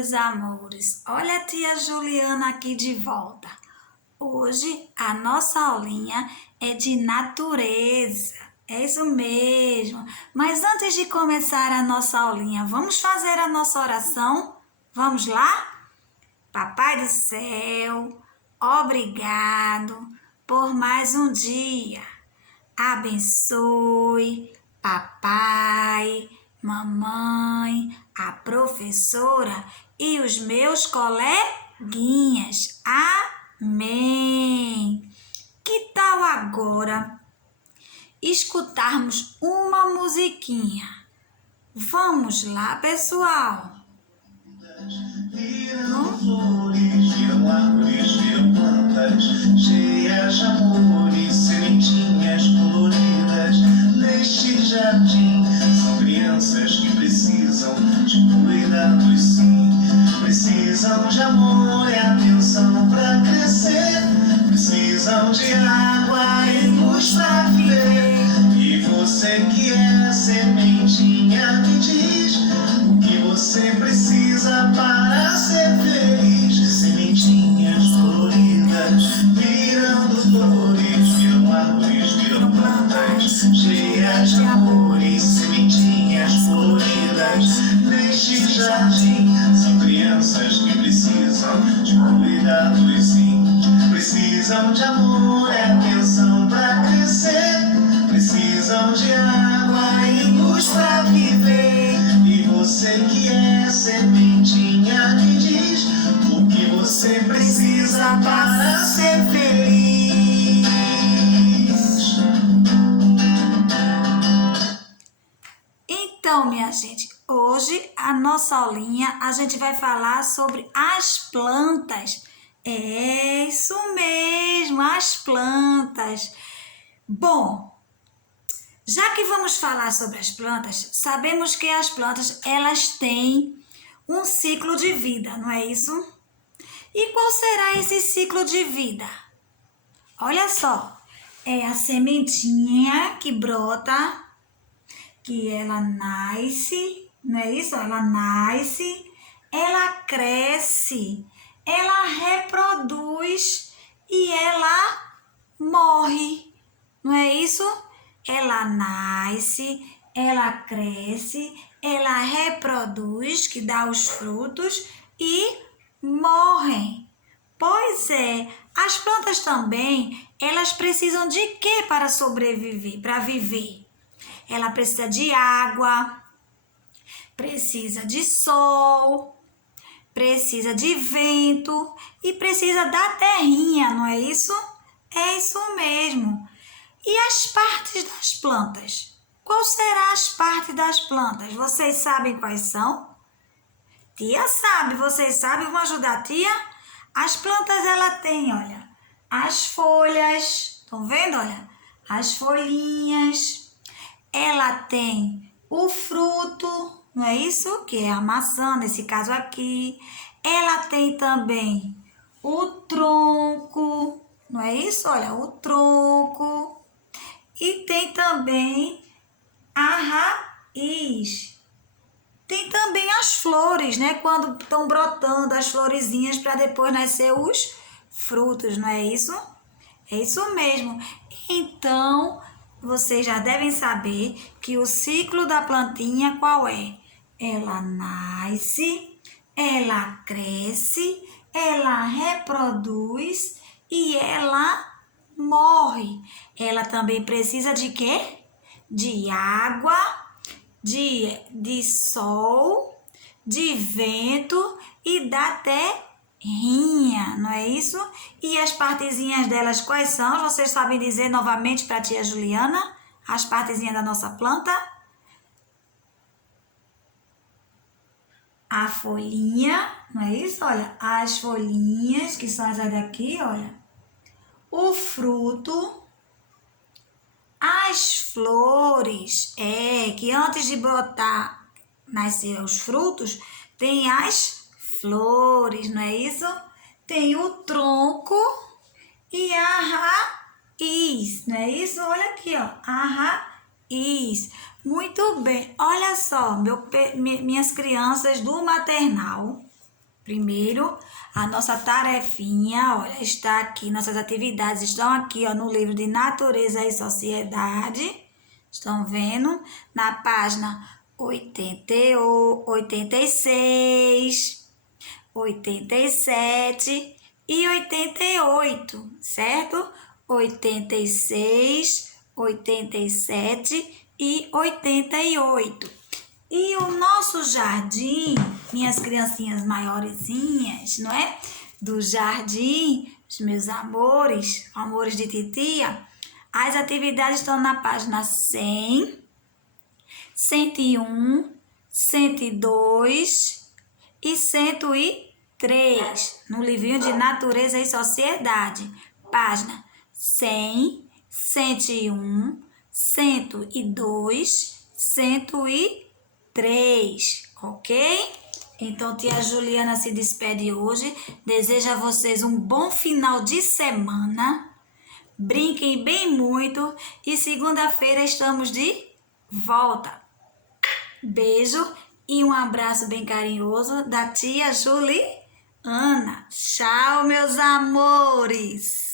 meus amores. Olha a tia Juliana aqui de volta. Hoje a nossa aulinha é de natureza. É isso mesmo. Mas antes de começar a nossa aulinha, vamos fazer a nossa oração? Vamos lá? Papai do céu, obrigado por mais um dia. Abençoe papai, mamãe, a professora e os meus coleguinhas. Amém. Que tal agora escutarmos uma musiquinha? Vamos lá, pessoal. Viram flores, viram árvores, viram plantas cheias de amor e sementinhas coloridas. Neste jardim são crianças que precisam de cuidados, sim. Precisam de amor e atenção para crescer. Precisam de água e luz para viver. E você que é sementinha, me diz o que você precisa para ser feliz. Sementinhas coloridas, virando flores, viram árvores, viram plantas cheias de amor e sementinhas coloridas. Neste jardim são crianças que precisam de cuidados, sim. Precisam de amor e atenção para crescer. Precisam de água e luz para viver. E você que é sementinha, me diz o que você precisa para ser feliz. Então, minha gente, hoje a nossa aulinha a gente vai falar sobre as plantas. É isso mesmo, as plantas. Bom, já que vamos falar sobre as plantas, sabemos que as plantas elas têm um ciclo de vida, não é isso? E qual será esse ciclo de vida? Olha só, é a sementinha que brota, que ela nasce, não é isso? Ela nasce, ela cresce, ela reproduz e ela morre, não é isso? Ela nasce, ela cresce, ela reproduz, que dá os frutos e morre. Pois é, as plantas também, elas precisam de quê para sobreviver, para viver? Ela precisa de água, precisa de sol, precisa de vento e precisa da terrinha, não é isso? É isso mesmo. E as partes das plantas? Qual será as partes das plantas? Vocês sabem quais são? Tia sabe, vocês sabem? Vamos ajudar a tia? As plantas, ela tem, olha, as folhas, estão vendo, olha? As folhinhas. Ela tem o fruto, não é isso? Que é a maçã, nesse caso aqui. Ela tem também o tronco, não é isso? Olha, o tronco. E tem também a raiz. Tem também as flores, né? Quando estão brotando as florezinhas para depois nascer os frutos, não é isso? É isso mesmo. Então, vocês já devem saber que o ciclo da plantinha qual é? Ela nasce, ela cresce, ela reproduz e ela morre. Ela também precisa de quê? De água, de sol, de vento e da terrinha, não é isso? E as partezinhas delas quais são? Vocês sabem dizer novamente para a tia Juliana? As partezinhas da nossa planta? A folhinha, não é isso? Olha, as folhinhas, que são essas daqui, olha. O fruto, as flores, que antes de brotar, nascer os frutos, tem as flores, não é isso? Tem o tronco e a raiz, não é isso? Olha aqui, ó, a raiz. Muito bem, olha só, minhas crianças do maternal, Primeiro, a nossa tarefinha, olha, está aqui, nossas atividades estão aqui, ó, no livro de Natureza e Sociedade. Estão vendo? Na página 86, 87 e 88, certo? 86, 87 e 88. E o nosso jardim, minhas criancinhas maiorzinhas, não é? Do jardim, os meus amores, amores de titia, as atividades estão na página 100, 101, 102 e 103, no livrinho de Natureza e Sociedade. Página 100, 101, 102, 103. 3, ok? Então, tia Juliana se despede hoje. Deseja a vocês um bom final de semana. Brinquem bem muito. E segunda-feira estamos de volta. Beijo e um abraço bem carinhoso da tia Juliana. Tchau, meus amores!